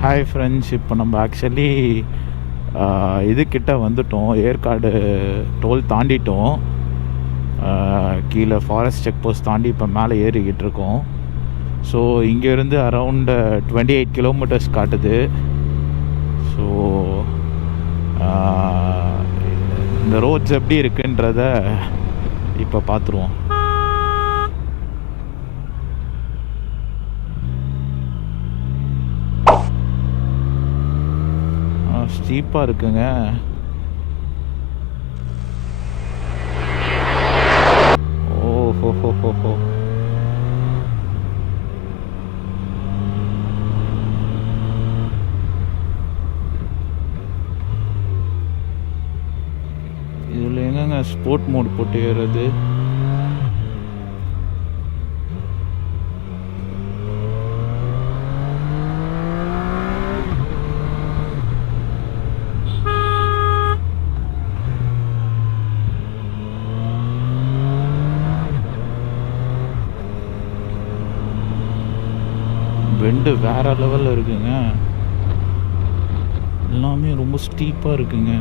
Hi friends, இப்போ நம்ம actually இதுக்கிட்ட வந்துட்டோம். ஏற்காடு டோல் தாண்டிட்டோம். கீழே ஃபாரஸ்ட் செக் போஸ்ட் தாண்டி இப்போ மேலே ஏறிக்கிட்டு இருக்கோம். ஸோ இங்கேருந்து அரவுண்ட் 28 கிலோமீட்டர்ஸ் காட்டுது. ஸோ இந்த ரோட்ஸ் எப்படி இருக்குன்றத இப்போ பார்த்துருவோம். ஸ்டீப்பாக இருக்குங்க. ஓஹோ ஹோ ஹோ ஹோ. இதில் எங்கங்க ஸ்போர்ட் மோட் போட்டு ஏறுறது? பெண்டு வேற லெவலில் இருக்குங்க. எல்லாமே ரொம்ப ஸ்டீப்பாக இருக்குங்க.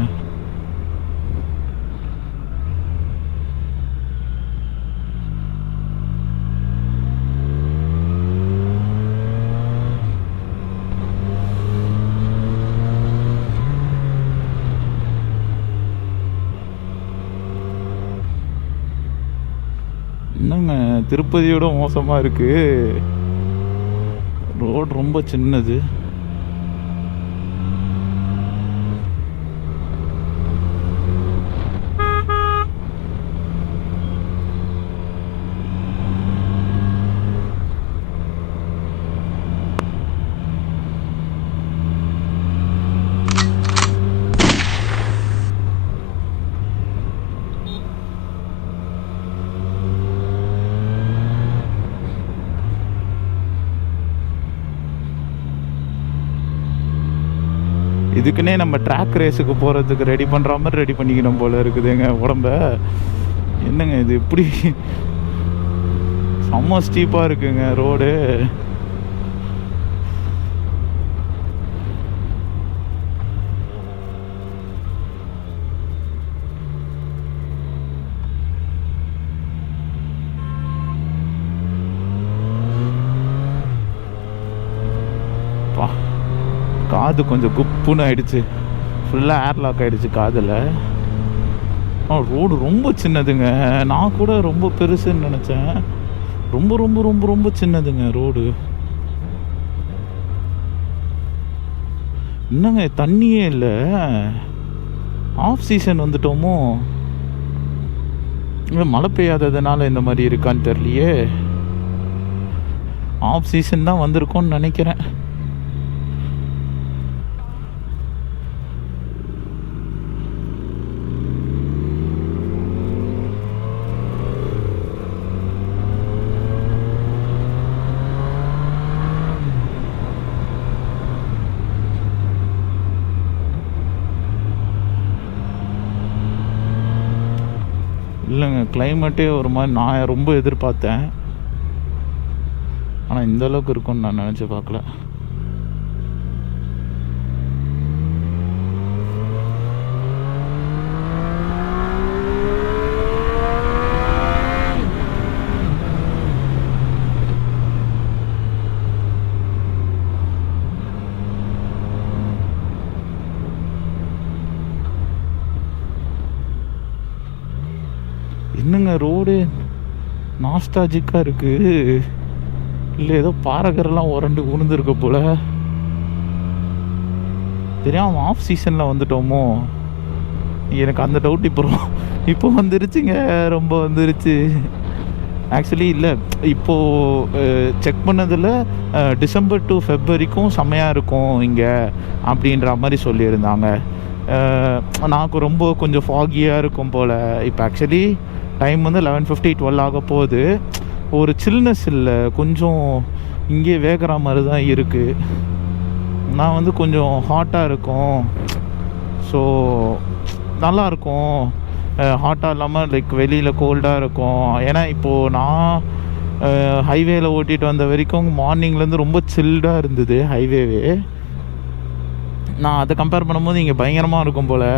என்னங்க திருப்பதியோட மோசமாக இருக்குது. ரோடு ரொம்ப சின்னது. இதுக்குன்னே நம்ம ட்ராக் ரேஸுக்கு போகிறதுக்கு ரெடி பண்ணுற மாதிரி ரெடி பண்ணிக்கணும் போல் இருக்குதுங்க உடம்ப. என்னங்க இது இப்படி செம்ம ஸ்டீப்பாக இருக்குங்க ரோடு. காது கொஞ்சம் குப்புன்னு ஆயிடுச்சு. ஃபுல்லாக ஏர்லாக் ஆகிடுச்சு காதில். ரோடு ரொம்ப சின்னதுங்க. நான் கூட ரொம்ப பெருசுன்னு நினச்சேன். ரொம்ப ரொம்ப ரொம்ப ரொம்ப சின்னதுங்க ரோடு. என்னங்க தண்ணியே இல்லை. ஆஃப் சீசன் வந்துட்டோமோ, இல்லை மழை பெய்யாததுனால இந்த மாதிரி இருக்கான்னு தெரியலையே. ஆஃப் சீசன் தான் வந்திருக்கோன்னு நினைக்கிறேன். இல்லைங்க, கிளைமேட்டே ஒரு மாதிரி நான் ரொம்ப எதிர்பார்த்தேன். ஆனால் இந்த அளவுக்கு இருக்கும்னு நான் நினச்சி பார்க்கல. என்னங்க ரோடு நாஸ்டாஜிக்காக இருக்குது. இல்லை ஏதோ பாறைகரெல்லாம் உரண்டு உணர்ந்துருக்க போல். தெரியாமல் ஆஃப் சீசனில் வந்துட்டோமோ, எனக்கு அந்த டவுட் இப்போ வந்துருச்சுங்க. ரொம்ப வந்துருச்சு ஆக்சுவலி. இல்லை, இப்போது செக் பண்ணதில் டிசம்பர் டு ஃபெப்ரவரிக்கும் செம்மையாக இருக்கும் இங்கே அப்படின்ற மாதிரி சொல்லியிருந்தாங்க. నాకు ரொம்ப கொஞ்சம் ஃபாகியாக இருக்கும் போல். இப்போ ஆக்சுவலி டைம் வந்து 11:50 12 ஆக போகுது. ஒரு சில்னஸ் இல்லை, கொஞ்சம் இங்கே வேகிற மாதிரி தான் இருக்குது. நான் வந்து கொஞ்சம் ஹாட்டாக இருக்கும். ஸோ நல்லாயிருக்கும். ஹாட்டாக இல்லாமல் லைக் வெளியில் கோல்டாக இருக்கும். ஏன்னா இப்போது நான் ஹைவேயில் ஓட்டிகிட்டு வந்த வரைக்கும் மார்னிங்லேருந்து ரொம்ப சில்டாக இருந்தது ஹைவேவே. நான் அதை கம்பேர் பண்ணும்போது இங்கே பயங்கரமாக இருக்கும் போல்.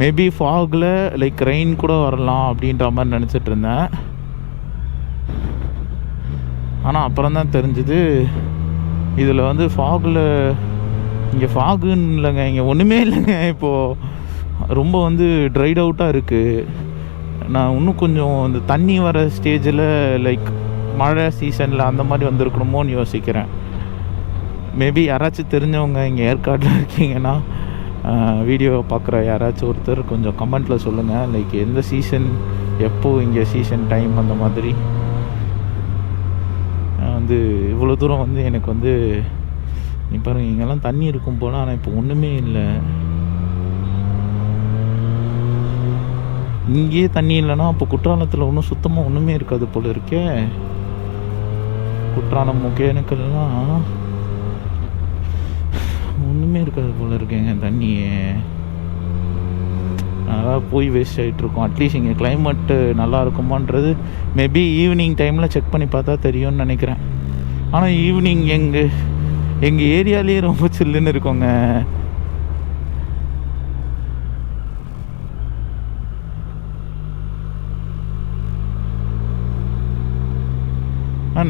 மேபி ஃபாகில் லைக் ரெயின் கூட வரலாம் அப்படின்ற மாதிரி நினச்சிட்டு இருந்தேன். ஆனால் அப்புறம் தான் தெரிஞ்சுது இதில் வந்து ஃபாகில், இங்கே ஃபாகுன்னு இல்லைங்க, இங்கே ஒன்றுமே இல்லைங்க. இப்போது ரொம்ப வந்து ட்ரைட் அவுட்டாக இருக்குது. நான் இன்னும் கொஞ்சம் இந்த தண்ணி வர ஸ்டேஜில் லைக் மழை சீசனில் அந்த மாதிரி வந்திருக்கணுமோன்னு யோசிக்கிறேன். மேபி யாராச்சும் தெரிஞ்சவங்க இங்கே ஏற்காட்டில் இருக்கீங்கன்னா வீடியோவை பார்க்குற யாராச்சும் ஒருத்தர் கொஞ்சம் கமெண்ட்டில் சொல்லுங்கள். லைக் எந்த சீசன், எப்போது இங்கே சீசன் டைம் அந்த மாதிரி. வந்து இவ்வளோ தூரம் வந்து எனக்கு வந்து நீ பாருங்கள், இங்கெல்லாம் தண்ணி இருக்கும் போல், ஆனால் இப்போ ஒன்றுமே இல்லை. இங்கேயே தண்ணி இல்லைன்னா அப்போ குற்றாலத்தில் ஒன்றும் சுத்தமாக ஒன்றுமே இருக்காது போல் இருக்கே. குற்றாலம் ஒகேனக்கல்லாம் ஒன்றுமே இருக்காது போல் இருக்கேங்க தண்ணியே. அதான் போய் வேஸ்ட் ஆகிட்ருக்கோம். அட்லீஸ்ட் இங்கே கிளைமேட்டு நல்லா இருக்குமான்றது மேபி ஈவினிங் டைமில் செக் பண்ணி பார்த்தா தெரியும்னு நினைக்கிறேன். ஆனால் ஈவினிங் எங்கள் ஏரியாலேயே ரொம்ப சில்லுன்னு இருக்கோங்க.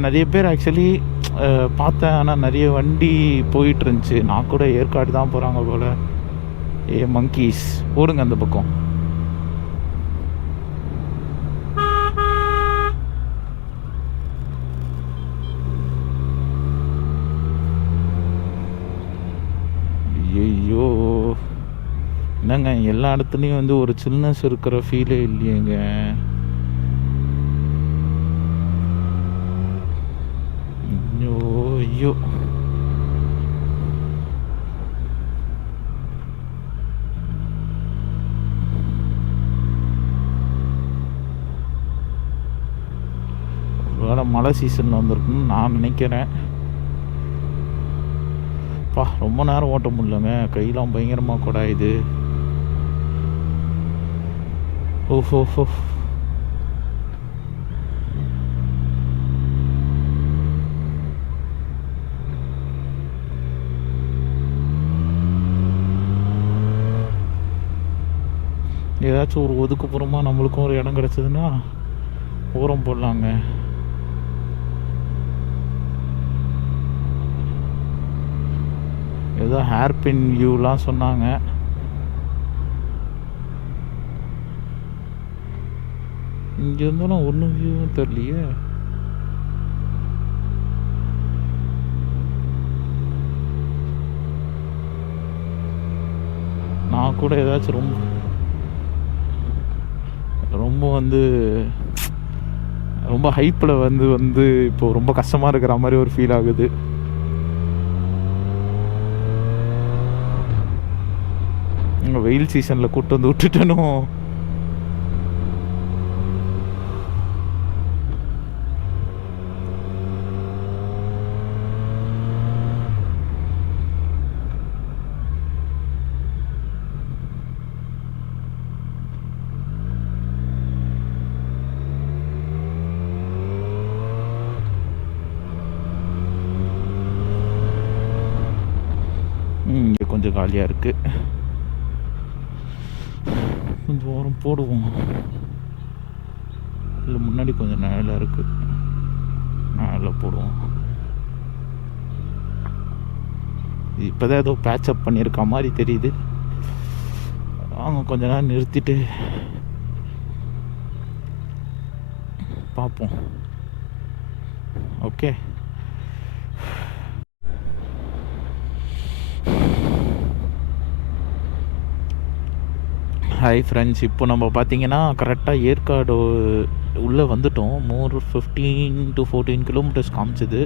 நிறைய பேர் ஆக்சுவலி பார்த்தேன். ஆனால் நிறைய வண்டி போயிட்டு இருந்துச்சு. நான் கூட ஏற்காடு தான் போகிறாங்க போல். மங்கீஸ் ஓடுங்க அந்த பக்கம். ஐயோ என்னங்க, எல்லா இடத்துலையும் வந்து ஒரு சில்னஸ் இருக்கிற ஃபீலே இல்லையேங்க. ஐயோ ஒருவேளை மழை சீசனில் வந்திருக்குன்னு நான் நினைக்கிறேன். ரொம்ப நேரம் ஓட்ட முடியலங்க, கையெல்லாம் பயங்கரமாக கொடாயுது. ஓஹோ ஏதாச்சும் ஒரு ஒதுக்குப்புறமாக நம்மளுக்கும் ஒரு இடம் கிடச்சதுன்னா ஓரம் போடலாங்க. ஏதோ ஹேர்பின் வியூலாம் சொன்னாங்க. இங்கே இருந்தாலும் ஒன்றும் வியூவும் தெரியலையே. நான் கூட ஏதாச்சும் ரொம்ப வந்து ரொம்ப ஹைப்பில் வந்து இப்போது ரொம்ப கஷ்டமாக இருக்கிற மாதிரி ஒரு ஃபீல் ஆகுது. வெயில் சீசனில் கூட்டு வந்து விட்டுட்டனும். இங்கே கொஞ்சம் காலியாக இருக்குது. கொஞ்சம் ஓரம் போடுவோம். இல்லை முன்னாடி கொஞ்சம் நிழலாக இருக்குது, நிழலில் போடுவோம். இப்போதான் ஏதோ பேட்சப் பண்ணியிருக்க மாதிரி தெரியுது. அவங்க கொஞ்ச நேரம் நிறுத்திட்டு பார்ப்போம். Okay, hi friends. இப்போ நம்ம பார்த்தீங்கன்னா கரெக்டாக ஏற்காடு உள்ளே வந்துட்டோம். 15 to 14 கிலோமீட்டர்ஸ் காமிச்சிது.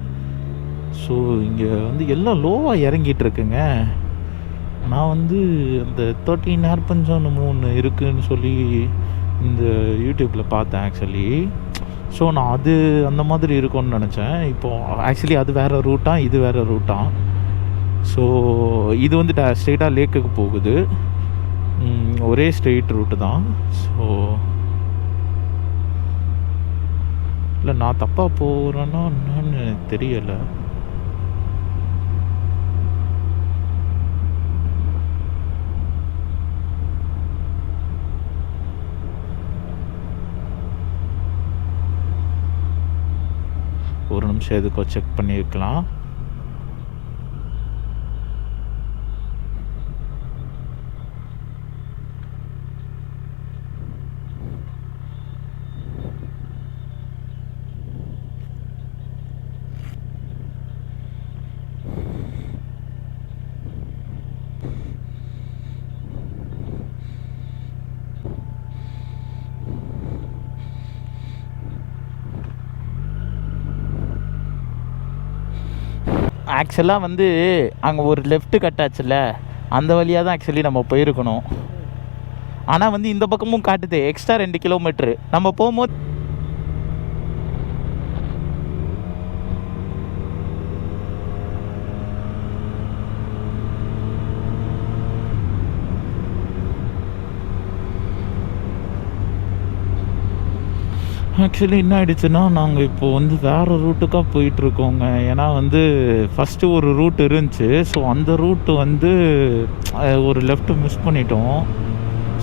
ஸோ இங்கே வந்து எல்லாம் லோவாக இறங்கிட்டு இருக்குங்க. நான் வந்து அந்த 13 ஏர்பன்ஸ் ஒன்று இருக்குதுன்னு சொல்லி இந்த யூடியூப்பில் பார்த்தேன் ஆக்சுவலி. ஸோ நான் அது அந்த மாதிரி இருக்கும்னு நினச்சேன். இப்போது ஆக்சுவலி அது வேறு ரூட்டாக, இது வேறு ரூட்டாக. ஸோ இது வந்து ஸ்ட்ரெயிட்டாக லேக்குக்கு போகுது. ஒரே ஸ்ட்ரெயிட் ரூட்டு தான். ஸோ இல்லை நான் தப்பாக போகிறேன்னா என்னன்னு தெரியலை. ஒரு நிமிஷம் எதுக்கோ செக் பண்ணியிருக்கலாம். ஆக்சுவலாக வந்து அங்கே ஒரு லெஃப்ட்டு கட்டாச்சுல்ல, அந்த வழியாக தான் ஆக்சுவலி நம்ம போயிருக்கணும். ஆனால் வந்து இந்த பக்கமும் காட்டுது எக்ஸ்ட்ரா 2 கிலோமீட்ரு நம்ம போகும்போது. ஆக்சுவலி என்ன ஆகிடுச்சுன்னா, நாங்கள் இப்போது வந்து வேறு ரூட்டுக்காக போயிட்டுருக்கோங்க. ஏன்னா வந்து ஃபஸ்ட்டு ஒரு ரூட் இருந்துச்சு. ஸோ அந்த ரூட்டு வந்து ஒரு லெஃப்ட்டு மிஸ் பண்ணிட்டோம்.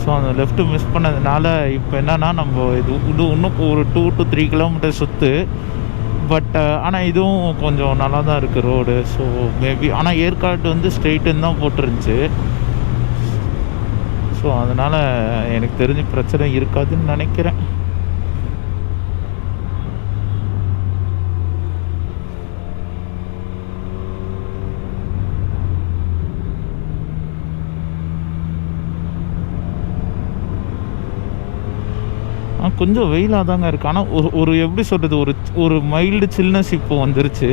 ஸோ அந்த லெஃப்ட்டு மிஸ் பண்ணதுனால இப்போ என்னென்னா, நம்ம இது இன்னும் ஒரு 2 to 3 கிலோமீட்டர் சுற்று. பட் ஆனால் இதுவும் கொஞ்சம் நல்லா தான் இருக்குது ரோடு. ஸோ மேபி ஆனால் ஏற்காடு வந்து ஸ்ட்ரெயிட்டுன்னு தான் போட்டிருந்துச்சு. ஸோ அதனால் எனக்கு தெரிஞ்சு பிரச்சனை இருக்காதுன்னு நினைக்கிறேன். கொஞ்சம் வெயிலாக தாங்க இருக்குது. ஆனால் ஒரு எப்படி சொல்கிறது, ஒரு மைல்டு சில்னஸ் இப்போ வந்துருச்சு.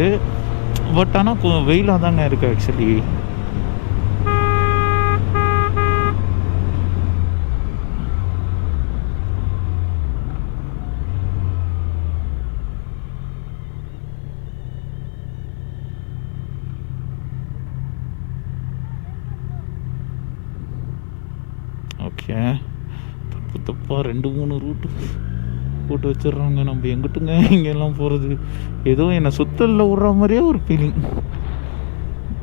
பட் ஆனால் வெயிலாக தாங்க இருக்குது ஆக்சுவலி. ஓகே, தப்பாக 2-3 ரூட்டு போட்டு வச்சிடுறாங்க. நம்ம எங்கிட்டுங்க இங்கெல்லாம் போகிறது? ஏதோ என்னை சுத்தலில் விட்ற மாதிரியே ஒரு ஃபீலிங்.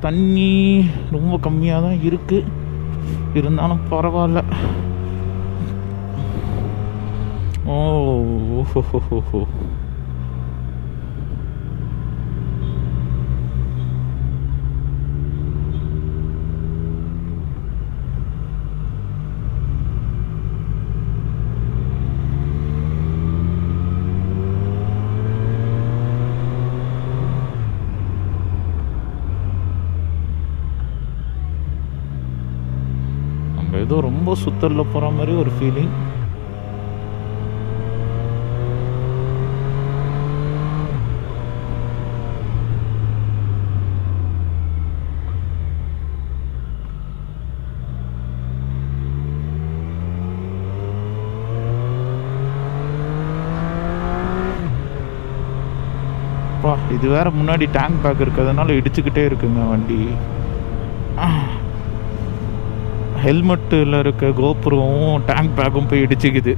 தண்ணி ரொம்ப கம்மியாக தான் இருக்குது, இருந்தாலும் பரவாயில்ல. ஓஹோ, ஏதோ ரொம்ப சுத்தலில் போகிற மாதிரி ஒரு ஃபீலிங். இது வேற முன்னாடி டேங்க் பேக் இருக்கிறதுனால இடிச்சுக்கிட்டே இருக்குங்க வண்டி. ஹெல்மெட்டில் இருக்க கோபுரமும் டேங்க் பேக்கும் போய் இடிச்சுக்குது.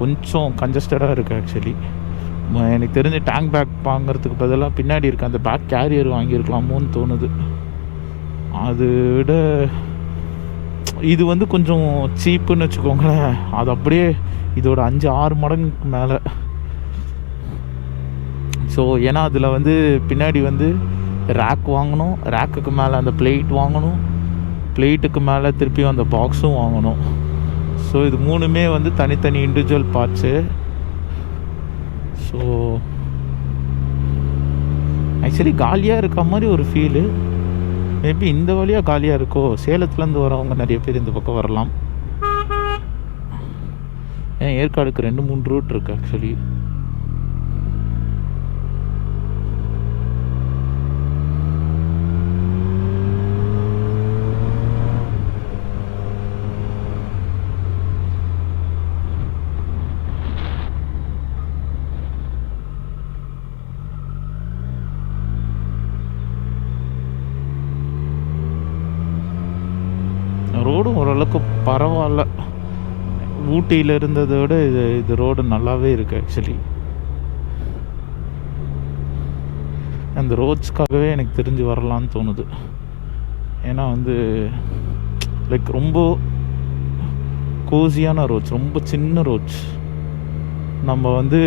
கொஞ்சம் கன்ஜஸ்டடாக இருக்குது ஆக்சுவலி. எனக்கு தெரிஞ்சு டேங்க் பேக் வாங்கிறதுக்கு பதிலாக பின்னாடி இருக்க அந்த பேக் கேரியர் வாங்கியிருக்கலாமோன்னு தோணுது. அது விட இது வந்து கொஞ்சம் சீப்புன்னு வச்சுக்கோங்களேன். அது அப்படியே இதோட 5-6 மடங்குக்கு மேலே. ஸோ ஏன்னா அதில் வந்து பின்னாடி வந்து ரேக் வாங்கணும், ரேக்குக்கு மேலே அந்த பிளேட் வாங்கணும், பிளேட்டுக்கு மேலே திருப்பியும் அந்த பாக்ஸும் வாங்கணும். ஸோ இது 3மே வந்து தனித்தனி இண்டிவிஜுவல் பார்ட்ஸு. ஸோ ஆக்சுவலி காலியாக இருக்க மாதிரி ஒரு ஃபீலு. மேபி இந்த வழியாக காலியாக இருக்கோ, சேலத்துலேருந்து வரவங்க நிறைய பேர் இந்த பக்கம் வரலாம். ஏன் ஏற்காடுக்கு 2-3 ரூட் இருக்குது ஆக்சுவலி. ரோடும் ஓரளவுக்கு பரவாயில்ல. ஊட்டியில் இருந்ததை விட இது ரோடு நல்லாவே இருக்குது ஆக்சுவலி. அந்த ரோட்ஸ்க்காகவே எனக்கு தெரிஞ்சு வரலான்னு தோணுது. ஏன்னா வந்து லைக் ரொம்ப கோசியான ரோட்ஸ், ரொம்ப சின்ன ரோட்ஸ். நம்ம வந்து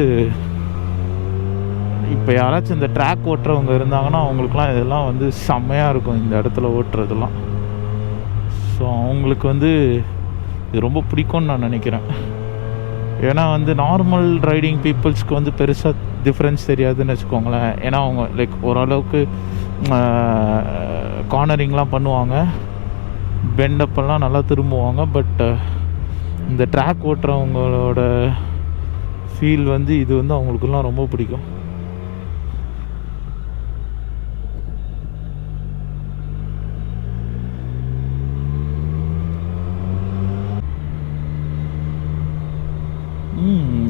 இப்போ யாராச்சும் இந்த ட்ராக் ஓட்டுறவங்க இருந்தாங்கன்னா அவங்களுக்குலாம் இதெல்லாம் வந்து செம்மையாக இருக்கும் இந்த இடத்துல ஓட்டுறதெல்லாம். ஸோ அவங்களுக்கு வந்து இது ரொம்ப பிடிக்கும்னு நான் நினைக்கிறேன். ஏன்னா வந்து நார்மல் ரைடிங் பீப்புள்ஸ்க்கு வந்து பெருசாக டிஃப்ரென்ஸ் தெரியாதுன்னு வச்சுக்கோங்களேன். ஏன்னா அவங்க லைக் ஓரளவுக்கு கார்னரிங்லாம் பண்ணுவாங்க, பெண்டப்பெல்லாம் நல்லா திரும்புவாங்க. பட் இந்த ட்ராக் ஓட்டுறவங்களோட ஃபீல் வந்து இது வந்து அவங்களுக்குலாம் ரொம்ப பிடிக்கும்.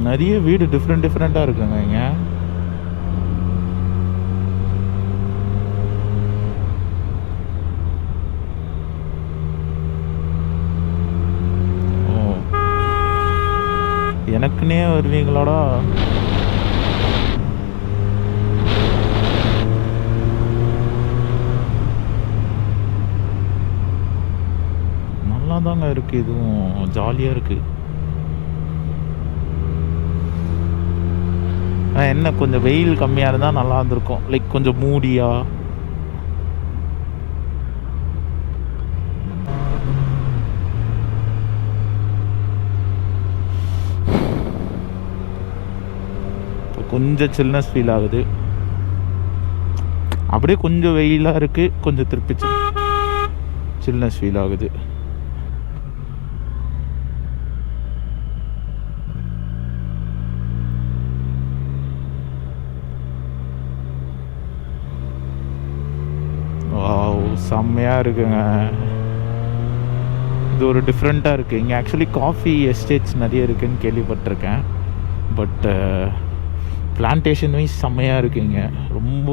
நிறைய வீடு டிஃப்ரெண்ட்டாக இருக்குங்க இங்கே. ஓ, எனக்குன்னே வருவீங்களாடா? நல்லா தாங்க இருக்குது, இதுவும் ஜாலியாக இருக்குது. என்ன கொஞ்சம் வெயில் கம்மியாக இருந்தால் நல்லா இருந்திருக்கும், லைக் கொஞ்சம் மூடியாக. இப்போ கொஞ்சம் சில்னஸ் ஃபீல் ஆகுது. அப்படியே கொஞ்சம் வெயிலாக இருக்குது, கொஞ்சம் திருப்பி சில்னஸ் ஃபீல் ஆகுது. வாவ், செம்மையாக இருக்குங்க. இது ஒரு டிஃப்ரெண்ட்டாக இருக்குது. இங்கே ஆக்சுவலி காஃபி எஸ்டேட்ஸ் நிறைய இருக்குதுன்னு கேள்விப்பட்டிருக்கேன். பட் பிளான்டேஷன் வைஸ் செம்மையாக இருக்குங்க. ரொம்ப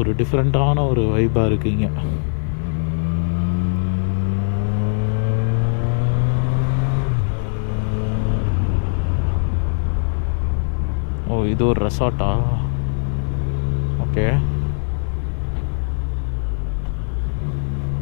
ஒரு டிஃப்ரெண்ட்டான ஒரு வைப்பாக இருக்குங்க. ஓ, இது ஒரு ரெசார்ட்டா? ஓகே.